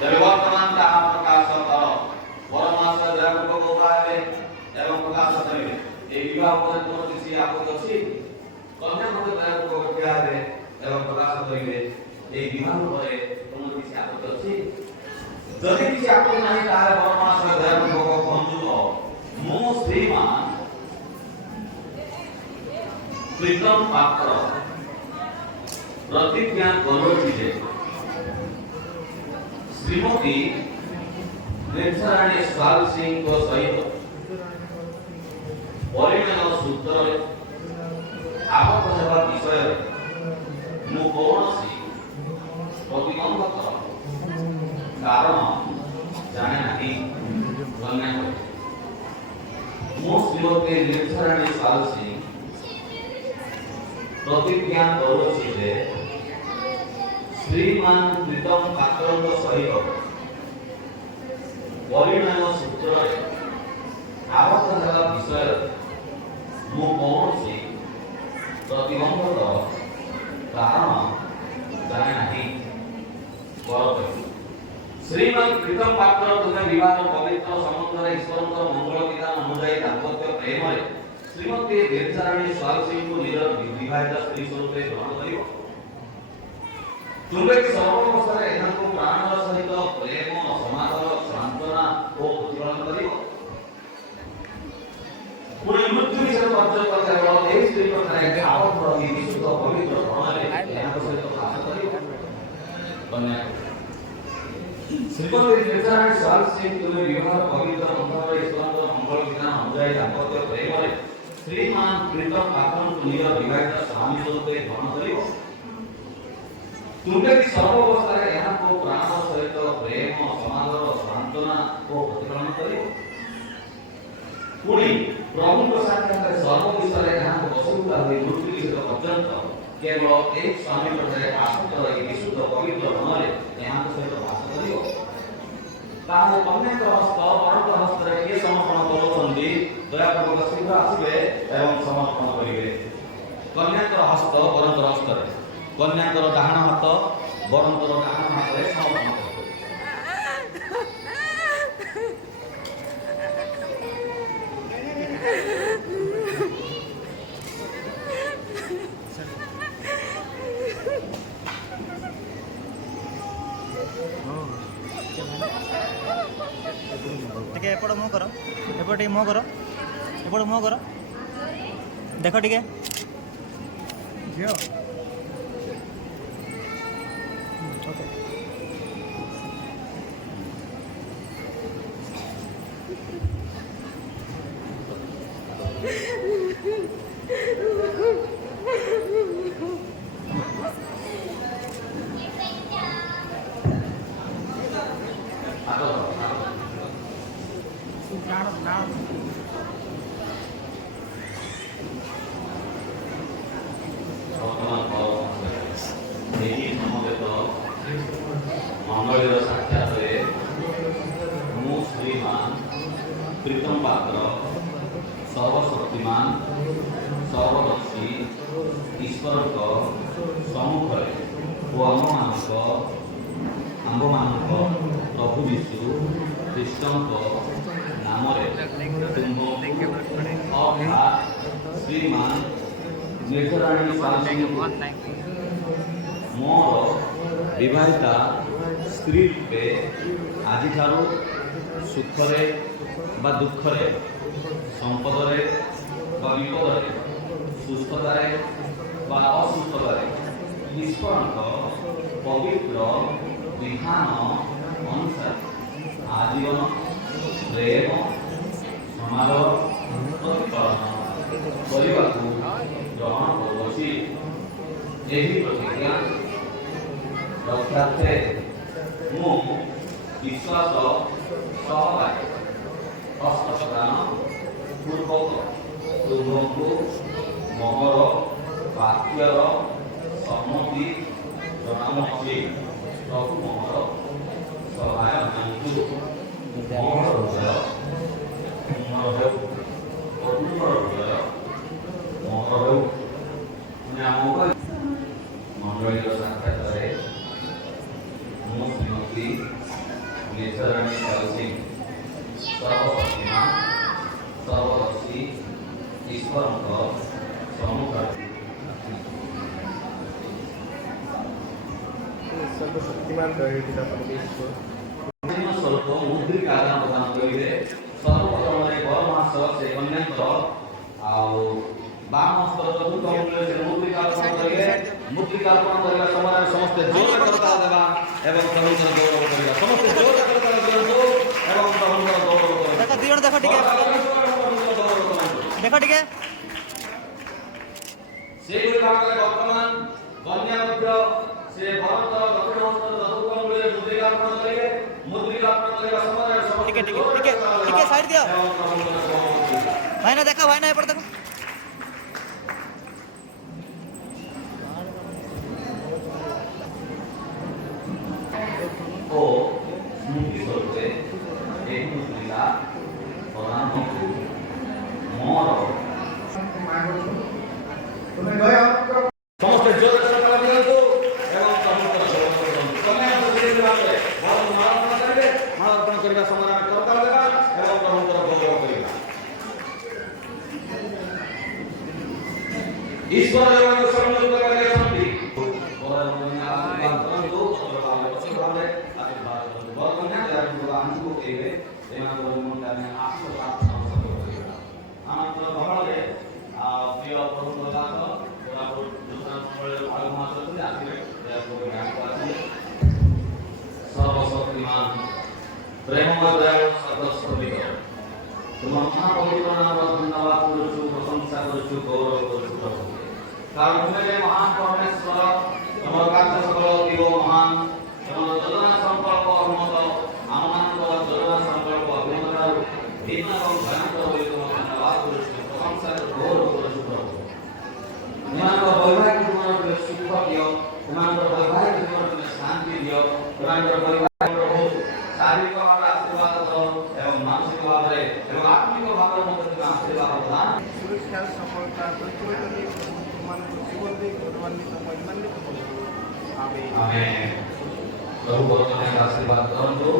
ତେବେ ବର୍ତ୍ତମାନ ତାହା ପ୍ରକାଶ କର। ପରମାତ୍ମା ଦୟାପୂର୍ବକ ଉଭା ହେବେ ଏବଂ ପ୍ରକାଶ କରିବେ। ଏହି ବିବାହ ଉପରେ ତୁମର କିଛି ଆପତ୍ତି ଅଛି? କନ୍ୟା ମଧ୍ୟ ଦୟାପୂର୍ବକ ଠିଆ ହେବେ ଏବଂ ପ୍ରକାଶ କରିବେ। ଏହି ବିବାହ ଉପରେ ତୁମର କିଛି ଆପତ୍ତି ଅଛି? ଯଦି କିଛି ଆପତ୍ତି ନାହିଁ ତାହେଲେ ପରମାତ୍ମା ଦୟାପୂର୍ବକ କୁହନ୍ତୁ ତ ମୋ ଶ୍ରୀମାନ ପ୍ରୀତମ ପାତ୍ର ପ୍ରତିଜ୍ଞା କରୁଅଛି ଯେ ଶ୍ରୀମତୀ ନିର୍ଝରାଣୀ ସ୍ୱାଲ ସିଂଙ୍କ ସହିତ ପରିଣୟ ସୂତ୍ରରେ ଆବଦ୍ଧ ହେବା ବିଷୟରେ ମୁଁ କୌଣସି ପ୍ରତିବନ୍ଧକ କାରଣ ଜାଣେ ନାହିଁ। କନ୍ୟା ମୁଁ ଶ୍ରୀମତୀ ନିର୍ଝରାଣୀ ସ୍ୱାଲ ସିଂ ପ୍ରତିଜ୍ଞା କରୁଅଛି ଯେ ଶ୍ରୀମାନ ପ୍ରୀତମ ପାତ୍ରଙ୍କ ସହିତ ପରିଣୟ ସୂତ୍ରରେ ଆବଦ୍ଧ ହେବା ବିଷୟରେ ମୁଁ କୌଣସି ପ୍ରତିବନ୍ଧକ କାରଣ ଜାଣେ ନାହିଁ। ଶ୍ରୀମାନ ପ୍ରୀତମ ପାତ୍ର ତୁମେ ବିବାହ ପବିତ୍ର ସମୁଦ୍ରରେ ଈଶ୍ୱରଙ୍କର ମଙ୍ଗଳ ବିଧାନ ଅନୁଯାୟୀ ଦାମ୍ପତ୍ୟ ପ୍ରେମରେ ଶ୍ରୀମତୀ ନିର୍ଝରାଣୀ ସ୍ୱାଲ ସିଂଙ୍କୁ ନିଜର ବିବାହିତ ସ୍ତ୍ରୀ ସ୍ୱରୂପେ ଗ୍ରହଣ କରିବ। ତୁମେ କି ସର୍ବଅବସ୍ଥାରେ ଏହାଙ୍କୁ ପ୍ରାଣର ସହିତ ପ୍ରେମ ସମାଦର ସାନ୍ତ୍ୱନା ଓ ପ୍ରତିପାଳନ କରିବ। ପୁଣି ମୃତ୍ୟୁ ବିଷୟ ପର୍ଯ୍ୟନ୍ତ କେବଳ ଏହି ସ୍ତ୍ରୀ ପ୍ରଥାରେ ଆବଦ୍ଧ ରହି ବିଶୁଦ୍ଧ ପବିତ୍ର ଧର୍ମରେ ଏହାଙ୍କ ସହିତ ବାସ କରିବ। କନ୍ୟା ଶ୍ରୀମତୀ ନିର୍ଝରାଣୀ ସ୍ୱାଲ ସିଂ ତୁମେ ବିବାହ ପବିତ୍ର ବନ୍ଧନରେ ଈଶ୍ୱରଙ୍କର ମଙ୍ଗଳ ବିଧାନ ଅନୁଯାୟୀ ଦାମ୍ପତ୍ୟ ପ୍ରେମରେ ଶ୍ରୀମାନ ପ୍ରୀତମ ପାତ୍ରଙ୍କୁ ନିଜର ବିବାହିତ ସ୍ୱାମୀ ସ୍ୱରୂପେ ଗ୍ରହଣ କରିବ। ତୁମେ କି ସର୍ବଅବସ୍ଥାରେ ଏହାଙ୍କୁ ପ୍ରାଣ ସହିତ ପ୍ରେମ ସମାଦର ସାନ୍ତ୍ୱନା ଓ ପ୍ରତିପାଳନ କରିବ। ପୁଣି ପ୍ରଭୁଙ୍କ ସାକ୍ଷାତରେ ସର୍ବ ବିଷୟରେ ଏହାଙ୍କୁ ବଶୀଭୂତା ହୋଇ ମୃତ୍ୟୁ ବିଷୟ ପର୍ଯ୍ୟନ୍ତ କେବଳ ଏହି ସ୍ୱାମୀ ପ୍ରଠାରେ ଆସକ୍ତ ରହି ବିଶୁଦ୍ଧ ପବିତ୍ର ଧର୍ମରେ ଏହାଙ୍କ ସହିତ ବାସ କରିବ। ତାହେଲେ କନ୍ୟାଙ୍କର ହସ୍ତ ବରଙ୍କ ହସ୍ତରେ କିଏ ସମର୍ପଣ କରୁଛନ୍ତି? ଦୟାପୂର୍ବକ ଶୀଘ୍ର ଆସିବେ ଏବଂ ସମର୍ପଣ କରିବେ। କନ୍ୟାଙ୍କର ହସ୍ତ ବରଙ୍କର ହସ୍ତରେ, କନ୍ୟାଙ୍କର ଡାହାଣ ହାତ ବରଙ୍କର ଡାହାଣ ହାତରେ ସମର୍ପଣ କରିବେ। ଟିକେ ଏପଟ ମୁହ କର, ଏପଟ ଟିକେ ମୁହ କର, ଏପଟ ମୁହ କର, ଦେଖ ଟିକେ ଝିଅ। ମଙ୍ଗଳୀର ସାକ୍ଷାତରେ ମୁଁ ଶ୍ରୀମାନ ପ୍ରୀତମ ପାତ୍ର ସର୍ବଶକ୍ତିମାନ ସର୍ବଦର୍ଶୀ ଈଶ୍ୱରଙ୍କ ସମ୍ମୁଖରେ ଓ ଆମ୍ଭମାନଙ୍କ ପ୍ରଭୁ ଯୀଶୁ ଖ୍ରୀଷ୍ଟଙ୍କ ନାମରେ ଶ୍ରୀମାନ ନିର୍ଝରାଣୀ ସ୍ୱାଲ ସିଂଙ୍କୁ ମୋର ବିବାହିତା ସ୍ତ୍ରୀ ରୂପେ ଆଜିଠାରୁ ସୁଖରେ ବା ଦୁଃଖରେ, ସମ୍ପଦରେ ବା ବିପଦରେ, ସୁସ୍ଥତାରେ ବା ଅସୁସ୍ଥତାରେ ଈଶ୍ୱରଙ୍କ ପବିତ୍ର ବିଧାନ ଅନୁସାରେ ଆଜୀବନ ପ୍ରେମ ସମାରୋହ ପ୍ରତିପାଳନ କରିବାକୁ ଗ୍ରହଣ କରୁଅଛି। ଏହି ପ୍ରତିଜ୍ଞା ରକ୍ଷାର୍ଥେ ମୁଁ ବିଶ୍ୱାସ ସହକାରେ ହସ୍ତପ୍ରଦାନ ପୂର୍ବକ ତୁମକୁ ମୋହର ବାକ୍ୟର ସମ୍ମତି ଜଣାଉଛି। ପ୍ରଭୁ ମୋହର ସହାୟ ନିଅନ୍ତୁ। ମୋହର ହୃଦୟ ତୁମର ହେଉ, ତୁମର ହୃଦୟ ମୋହର ହେଉ। ମଣ୍ଡଳୀର ସାକ୍ଷାତରେ ମୁଁ ଶ୍ରୀମତୀ ईश्वराणी सिंह सर्वशक्तिमान सर्वदर्शी ईश्वर सम्मुख सर्वशक्तिमान रहेको परमेश्वर स्वरूप मुद्रिका आदान प्रदान करिले सर्वप्रथमले परमात्मा से अन्यत्र ଆଉ ବାମ ହସ୍ତର ଚତୁର୍ଥ ମୂଳରେ ସେ ମୁଦ୍ରିକା ଅର୍ପଣ କରିବେ ମୁଦ୍ରିକା ଅର୍ପଣ କରିବା ସମୟରେ ସମସ୍ତେ ଜୋର କରତାଳ ଦେବା ଏବଂ ପ୍ରଭୁଙ୍କର ଗୌରବ କରିବା ସମସ୍ତେ ଜୋର କରତାଳ ଦିଅନ୍ତୁ ଏବଂ ପ୍ରଭୁଙ୍କର ଗୌରବ କରନ୍ତୁ ଦେଖ ଦି ଜଣ ଦେଖ ଟିକେ ଦେଖ ଟିକେ ସେଇଭଳି ଭାବରେ ବର୍ତ୍ତମାନ କନ୍ୟା ମଧ୍ୟ ସେ ଭାରତର ଦକ୍ଷିଣ ହସ୍ତର ଚତୁର୍ଥ ମୂଳରେ ମୁଦ୍ରିକା ଅର୍ପଣ କରିବେ ମୁଦ୍ରିକା ଅର୍ପଣ କରିବା ସମୟରେ ସମସ୍ତେ ଟିକେ ସାଇଡ୍ ଦିଅ ଏବଂ ପ୍ରଭୁଙ୍କର ଗୌରବ କରିବା ଭାଇନା ଦେଖ ଭାଇନା ଏପଟେ ଦେଖ ଓ ସ୍ମୃତି ସ୍ୱରୂପେ ଏହି ମୁଦ୍ରିକା ପ୍ରଦାନ କରୁ ମୋର ସମସ୍ତେ ଜୋର ସରକାର ଦିଅନ୍ତୁ ଏବଂ ପ୍ରଭୁଙ୍କର ଗୌରବ କରନ୍ତୁ କନ୍ୟା ସେହିଭଳି ଭାବରେ ଭରତ ମାଳାର୍ପଣ କରିବେ ମାଳାର୍ପଣ କରିବା ସମୟରେ ଆମେ କରତାଳ ଦେବା ଏବଂ ପ୍ରଭୁଙ୍କର ଗୌରବ କରିବା ଈଶ୍ୱର ଏମାନଙ୍କୁ ସମ୍ମିଳିତ କରିଅଛନ୍ତି ଆମକୁ କହିବେ ଏମାନଙ୍କ ନିମନ୍ତେ ଆମେ ଆଶୀର୍ବାଦ କରିବା ଆମର ଗହଳରେ ପ୍ରିୟ ପ୍ରଭୁ ଦାସ କୋରାପୁଟ ଯୋଜନାରେ ଭାଗ ମାସୁଥିଲେ ଆସିଲେ ଗାଁକୁ ଆସିଲେ ସର୍ବଶକ୍ତିମାନ ପ୍ରେମମୟ ଦୟାଳୁ ସର୍ବସ୍ତବିତ ତୁମ ମହାପବିତ୍ର ନାମର ଧନ୍ୟବାଦ କରୁଛୁ ପ୍ରଶଂସା କରୁଛୁ ଗୌରବ କରୁଛୁ ପ୍ରଭୁ କାରଣ ତୁମେ ଯେ ମହାନ ପରମେଶ୍ୱର ତୁମର କାର୍ଯ୍ୟ ସକଳ ଅତୀବ ମହାନ ତୁମର ଯୋଜନା ସଂକଳ୍ପ ଅନୁମତ ଆମମାନଙ୍କର ଯୋଜନା ସଂକଳ୍ପ ଅଭିନତାରୁ ଭିନ୍ନ ଏବଂ ଭୟଙ୍କର ବୋଲି ତୁମ ଧନ୍ୟବାଦ କରୁଛୁ ପ୍ରଶଂସା ଗୌରବ କରୁଛୁ ପ୍ରଭୁ ଏମାନଙ୍କର ବୈବାହିକ ଜୀବନରେ ତୁମେ ସୁଖ ଦିଅ ଏମାନଙ୍କର ବୈବାହିକ ଜୀବନରେ ତୁମେ ଶାନ୍ତି ଦିଅ ଏମାନଙ୍କର ବୈବାହିକ ପ୍ରଭୁ ଶାରୀରିକ ଭାବରେ ଆଶୀର୍ବାଦ କର ଏବଂ ମାନସିକ ଭାବରେ ଏବଂ ଆତ୍ମିକ ଭାବରେ ମଧ୍ୟ ତୁମେ ଆଶୀର୍ବାଦ ପ୍ରଦାନ सुरक्षा सफलता प्रचुरता तुमको जीवन दे गौरवान्वित महिमान्वित करो आमेन आमेन प्रभु वर्तमान आशीर्वाद करନ୍ତୁ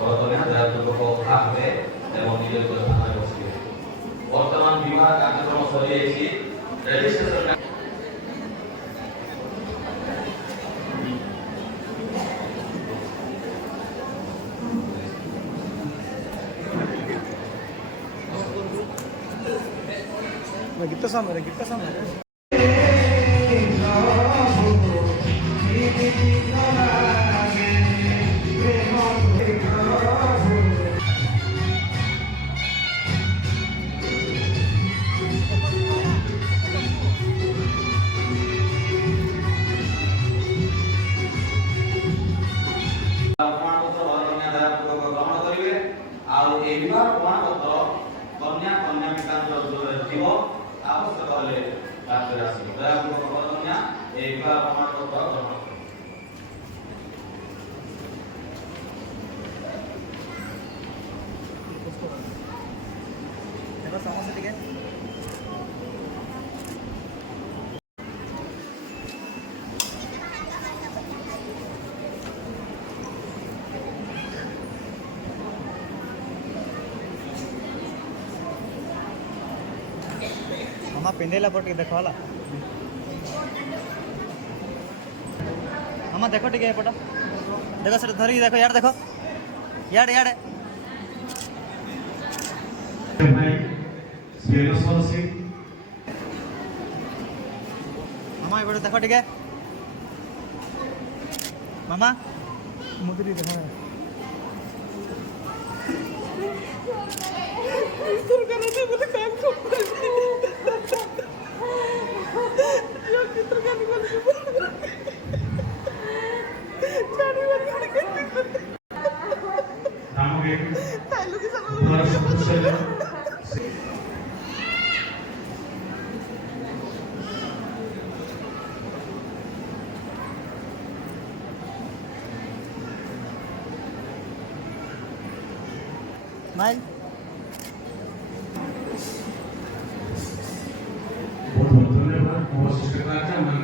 वर्तमान ଦୟାପୂର୍ବକ ଭାବେ ଏବଂ ନିଜ ନିଜ ସ୍ଥାନରେ ବସିବେ ବର୍ତ୍ତମାନ ବିବାହ କାର୍ଯ୍ୟକ୍ରମ ସରିଯାଇଛି ରେଜିଷ୍ଟ୍ରେସନ गीत समय ଆଉ ଏ ବିବାହ ପ୍ରମାଣପତ୍ର କନ୍ୟା କନ୍ୟା ପିତାଙ୍କର ଯୋଗରେ ଥିବ ଆବଶ୍ୟକ ହେଲେ କାର୍ଯ୍ୟରେ ଆସିବ ଦୟାପୂର୍ବକ କନ୍ୟା ଏ ବିବାହ ପ୍ରମାଣପତ୍ର ଗ୍ରହଣ କର ଦେଖ ସମସ୍ତେ ଟିକେ मामा पिंधेला पर देख होला मामा देख टे एपट देख सर धरिक देख यार देख यार यार मामा एपट देख टे मामा मुद्री देख माइल बहुत बहुत धन्यवाद।